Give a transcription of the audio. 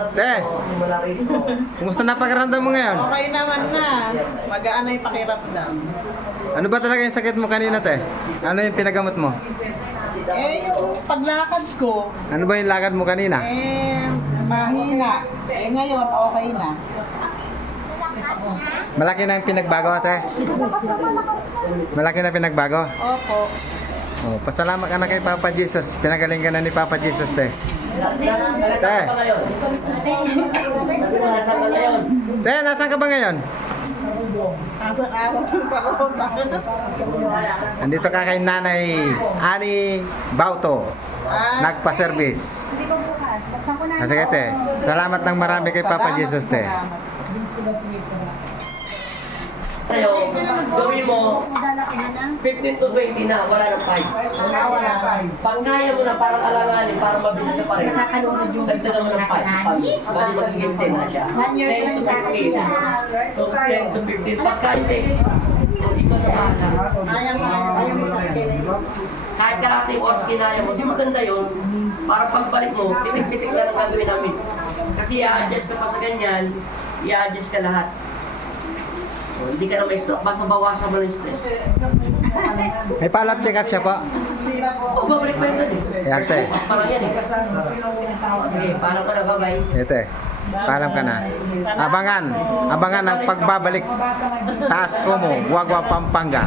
Te, kumusta na pakiramdam mo ngayon? Okay naman na. Magaan na yung pakiramdam. Ano ba talaga yung sakit mo kanina, te? Ano yung pinagamot mo? Yung paglakad ko, Ano ba yung lakad mo kanina? mahina. Ngayon, okay na. Malaki na yung pinagbago, te. Malaki na pinagbago. Opo. Oh, pasalamat ka na kay Papa Jesus. Pinagaling ka na ni Papa Jesus, te. Nasaan ka ba ngayon? Nasaan ka ngayon? Te, nasaan ka ba ngayon? Asang-aras yung parusa. Andito ka kay Nanay Ani Bauto. Nagpa-service. Sige, te. Salamat ng marami kay Papa Jesus, te. Sa'yo, gawin mo 15 to 20 na, wala ng 5. Pag kaya mo na parang alanganin, parang mabilis ka pa rin. Dagdagan mo ng 5. Bali magiging 10 na siya. 10 to 15. So 10 to 15. Pag kaya, ikaw na bahala. Kahit karating oras kinaya mo, di maganda yun. Para pagbalik mo, pitik-pitik na lang gagawin namin. Kasi i-adjust ka pa sa ganyan, i-adjust ka lahat. So, hindi ka na may stroke, basta bawasan mo ng stress. May follow-up check-up siya po. O, babalik pa rin doon eh. Ayan, te. Parang yan eh. Sige, parang ka na, bye-bye. Ete, paalam ka na. Abangan ang pagbabalik sa Asko mo, Guagua, Pampanga.